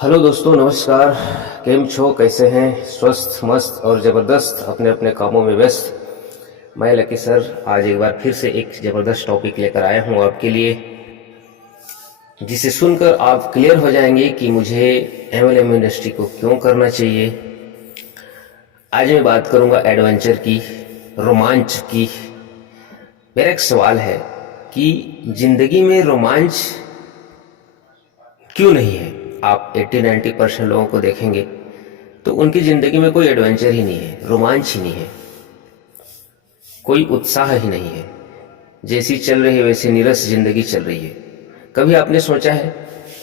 Hello दोस्तों, नमस्कार। केम छो, कैसे हैं? स्वस्थ, मस्त और ज़बरदस्त, अपने अपने कामों में व्यस्त। मैं लकी सर आज एक बार फिर से एक ज़बरदस्त टॉपिक लेकर आया हूँ आपके लिए, जिसे सुनकर आप क्लियर हो जाएंगे कि मुझे एमएलएम इंडस्ट्री को क्यों करना चाहिए। आज मैं बात करूँगा एडवेंचर की, रोमांच की। मेरा एक सवाल है कि ज़िंदगी में रोमांच क्यों नहीं है? आप 80-90% लोगों को देखेंगे तो उनकी ज़िंदगी में कोई एडवेंचर ही नहीं है, रोमांच ही नहीं है, कोई उत्साह ही नहीं है। जैसी चल रही है वैसी नीरस ज़िंदगी चल रही है। कभी आपने सोचा है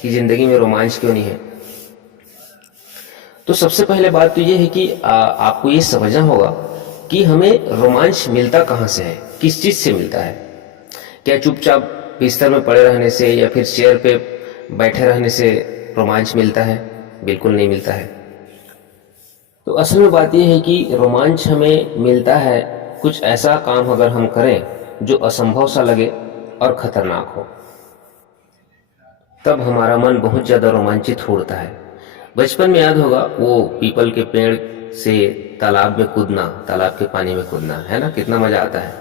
कि ज़िंदगी में रोमांच क्यों नहीं है? तो सबसे पहले बात तो ये है कि आपको ये समझना होगा कि हमें रोमांच मिलता कहाँ से है, किस चीज़ से मिलता है। क्या चुपचाप बिस्तर में पड़े रहने से या फिर चेयर पे बैठे रहने से रोमांच मिलता है? बिल्कुल नहीं मिलता है। तो असल में बात यह है कि रोमांच हमें मिलता है कुछ ऐसा काम अगर हम करें जो असंभव सा लगे और खतरनाक हो, तब हमारा मन बहुत ज़्यादा रोमांचित होता है। बचपन में याद होगा वो पीपल के पेड़ से तालाब में कूदना, तालाब के पानी में कूदना, है ना? कितना मज़ा आता है।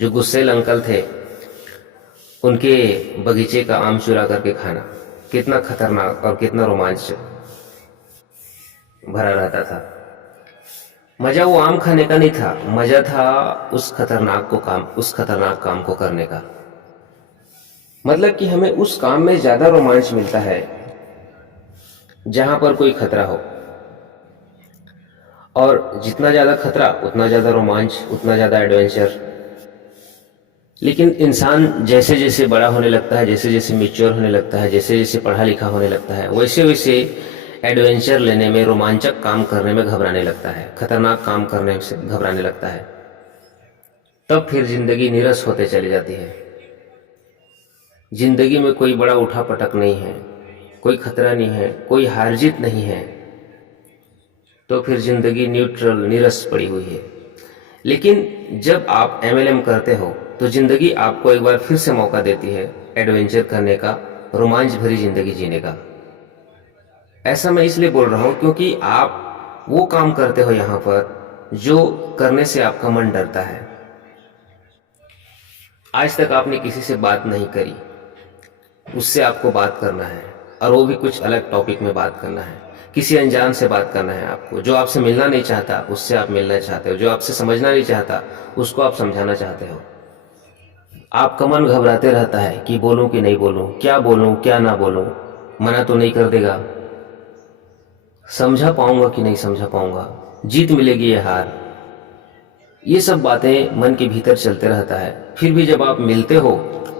जो गुस्सेल अंकल थे, उनके बगीचे का आम चुरा करके खाना, कितना खतरनाक और कितना रोमांच भरा रहता था। मजा वो आम खाने का नहीं था, मजा था उस खतरनाक काम को करने का। मतलब कि हमें उस काम में ज्यादा रोमांच मिलता है जहां पर कोई खतरा हो, और जितना ज्यादा खतरा उतना ज्यादा रोमांच, उतना ज्यादा एडवेंचर। लेकिन इंसान जैसे जैसे बड़ा होने लगता है, जैसे जैसे मैच्योर होने लगता है, जैसे जैसे पढ़ा लिखा होने लगता है, वैसे वैसे एडवेंचर लेने में, रोमांचक काम करने में घबराने लगता है, खतरनाक काम करने से घबराने लगता है। तब फिर जिंदगी नीरस होते चली जाती है। जिंदगी में कोई बड़ा उठापटक नहीं है, कोई खतरा नहीं है, कोई हार जीत नहीं है, तो फिर जिंदगी न्यूट्रल, नीरस पड़ी हुई है। लेकिन जब आप एमएलएम करते हो तो जिंदगी आपको एक बार फिर से मौका देती है एडवेंचर करने का, रोमांच भरी जिंदगी जीने का। ऐसा मैं इसलिए बोल रहा हूं क्योंकि आप वो काम करते हो यहां पर जो करने से आपका मन डरता है। आज तक आपने किसी से बात नहीं करी, उससे आपको बात करना है, और वो भी कुछ अलग टॉपिक में बात करना है। किसी अनजान से बात करना है आपको, जो आपसे मिलना नहीं चाहता उससे आप मिलना चाहते हो, जो आपसे समझना नहीं चाहता उसको आप समझाना चाहते हो। आपका मन घबराते रहता है कि बोलूं कि नहीं बोलूं, क्या बोलूं क्या ना बोलूं, मना तो नहीं कर देगा, समझा पाऊंगा कि नहीं समझा पाऊंगा, जीत मिलेगी या हार। ये सब बातें मन के भीतर चलते रहता है। फिर भी जब आप मिलते हो,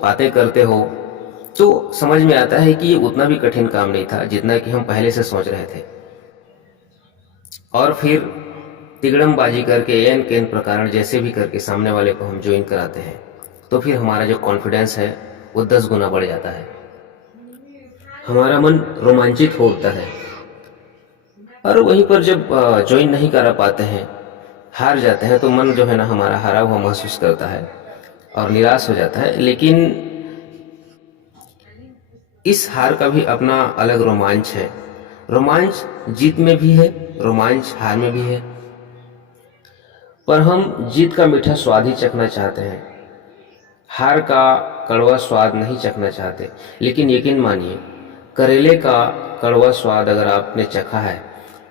बातें करते हो, तो समझ में आता है कि ये उतना भी कठिन काम नहीं था जितना कि हम पहले से सोच रहे थे। और फिर तिगड़मबाजी करके, एन केन प्रकार जैसे भी करके सामने वाले को हम ज्वाइन कराते हैं, तो फिर हमारा जो कॉन्फिडेंस है वो 10 गुना बढ़ जाता है। हमारा मन रोमांचित हो उठता है। और वहीं पर जब ज्वाइन नहीं करा पाते हैं, हार जाते हैं, तो मन जो है ना हमारा हारा हुआ महसूस करता है और निराश हो जाता है। लेकिन इस हार का भी अपना अलग रोमांच है। रोमांच जीत में भी है, रोमांच हार में भी है। पर हम जीत का मीठा स्वाद ही चखना चाहते हैं, हार का कड़वा स्वाद नहीं चखना चाहते। लेकिन यकीन मानिए, करेले का कड़वा स्वाद अगर आपने चखा है,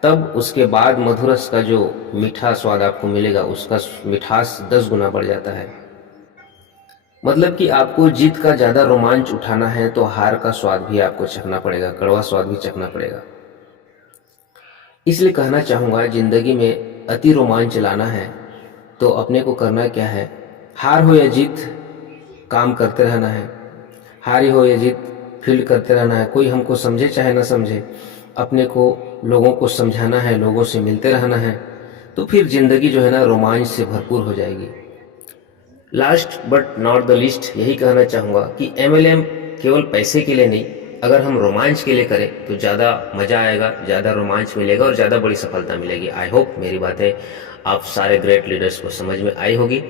तब उसके बाद मधुरस का जो मीठा स्वाद आपको मिलेगा, उसका मिठास 10 गुना बढ़ जाता है। मतलब कि आपको जीत का ज्यादा रोमांच उठाना है तो हार का स्वाद भी आपको चखना पड़ेगा, कड़वा स्वाद भी चखना पड़ेगा। इसलिए कहना चाहूंगा, जिंदगी में अति रोमांच लाना है तो अपने को करना क्या है, हार हो या जीत काम करते रहना है। हारी हो या जीत फील्ड करते रहना है। कोई हमको समझे चाहे ना समझे, अपने को लोगों को समझाना है, लोगों से मिलते रहना है, तो फिर जिंदगी जो है ना रोमांच से भरपूर हो जाएगी। Last but not the least यही कहना चाहूँगा कि एमएलएम केवल पैसे के लिए नहीं, अगर हम रोमांच के लिए करें तो ज़्यादा मज़ा आएगा, ज़्यादा रोमांच मिलेगा और ज़्यादा बड़ी सफलता मिलेगी। आई होप मेरी बातें आप सारे ग्रेट लीडर्स को समझ में आई होगी।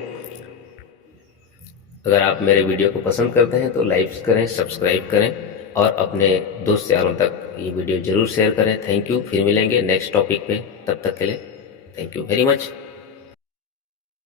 अगर आप मेरे वीडियो को पसंद करते हैं तो लाइक करें, सब्सक्राइब करें और अपने दोस्त यारों तक ये वीडियो ज़रूर शेयर करें। Thank you. फिर मिलेंगे नेक्स्ट टॉपिक पे, तब तक के लिए थैंक यू वेरी मच।